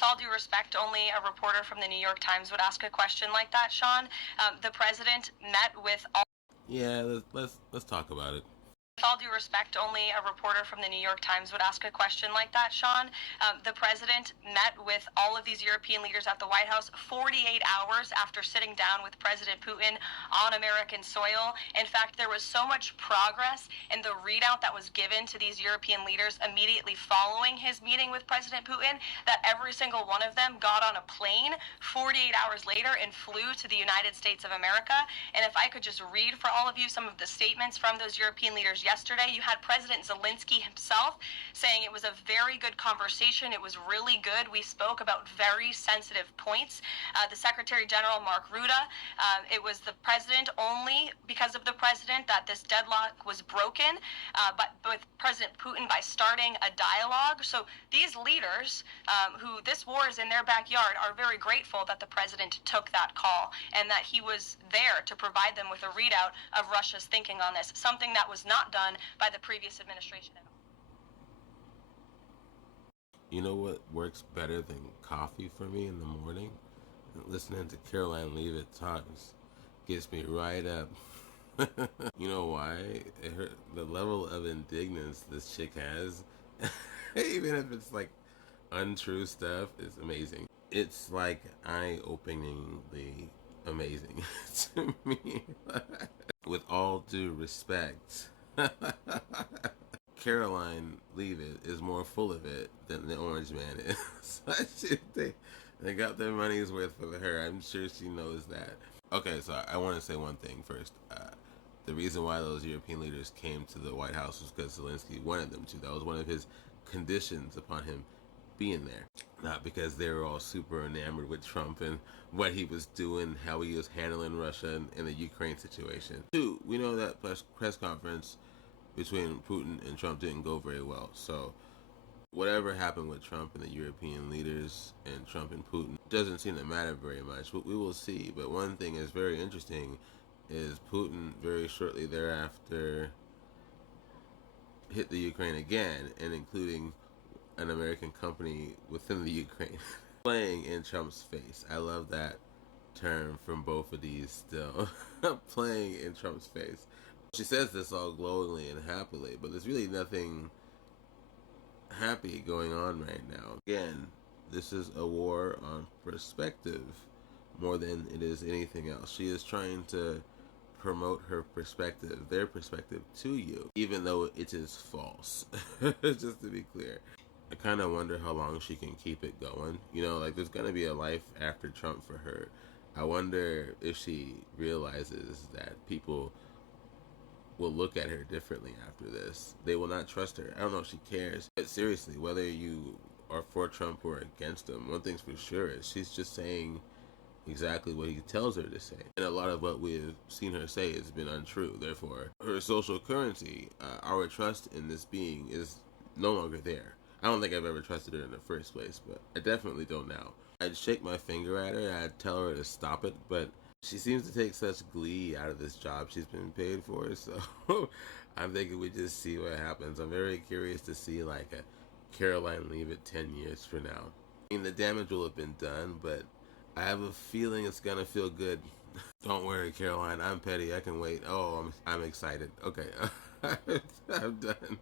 With all due respect, only a reporter from the New York Times would ask a question like that, Sean. The president met with all. Yeah, let's talk about it. With all due respect, only a reporter from the New York Times would ask a question like that, Sean. The president met with all of these European leaders at the White House 48 hours after sitting down with President Putin on American soil. In fact, there was so much progress in the readout that was given to these European leaders immediately following his meeting with President Putin that every single one of them got on a plane 48 hours later and flew to the United States of America. And if I could just read for all of you some of the statements from those European leaders yesterday, you had President Zelensky himself saying it was a very good conversation. It was really good. We spoke about very sensitive points. The Secretary General, Mark Rutte, it was the president, only because of the president, that this deadlock was broken, but with President Putin by starting a dialogue. So these leaders, who this war is in their backyard, are very grateful that the president took that call and that he was there to provide them with a readout of Russia's thinking on this, something that was not done by the previous administration at all. You know what works better than coffee for me in the morning? Listening to Caroline Leavitt talk gets me right up. You know why? The level of indignance this chick has, even if it's like untrue stuff, is amazing. It's like eye-openingly amazing to me. With all due respect, Caroline Leavitt is more full of it than the Orange Man is. They got their money's worth for her. I'm sure she knows that. Okay, so I want to say one thing first. The reason why those European leaders came to the White House was because Zelensky wanted them to. That was one of his conditions upon him being there. Not because they were all super enamored with Trump and what he was doing, how he was handling Russia and the Ukraine situation. Two, we know that press conference between Putin and Trump didn't go very well. So whatever happened with Trump and the European leaders and Trump and Putin doesn't seem to matter very much. We will see. But one thing is very interesting is Putin very shortly thereafter hit the Ukraine again, and including an American company within the Ukraine playing in Trump's face. I love that term from both of these still. Playing in Trump's face. She says this all glowingly and happily, but there's really nothing happy going on right now. Again, this is a war on perspective more than it is anything else. She is trying to promote her perspective, their perspective to you, even though it is false. Just to be clear. I kind of wonder how long she can keep it going. You know, like there's going to be a life after Trump for her. I wonder if she realizes that people will look at her differently after this. They will not trust her. I don't know if she cares. But seriously, whether you are for Trump or against him, one thing's for sure is she's just saying exactly what he tells her to say. And a lot of what we've seen her say has been untrue. Therefore, her social currency, our trust in this being, is no longer there. I don't think I've ever trusted her in the first place, but I definitely don't now. I'd shake my finger at her, I'd tell her to stop it, but she seems to take such glee out of this job she's been paid for, so I'm thinking we just see what happens. I'm very curious to see like a Caroline Leavitt 10 years from now. I mean, the damage will have been done, but I have a feeling it's gonna feel good. Don't worry, Caroline, I'm petty, I can wait. Oh, I'm excited. Okay, I'm done.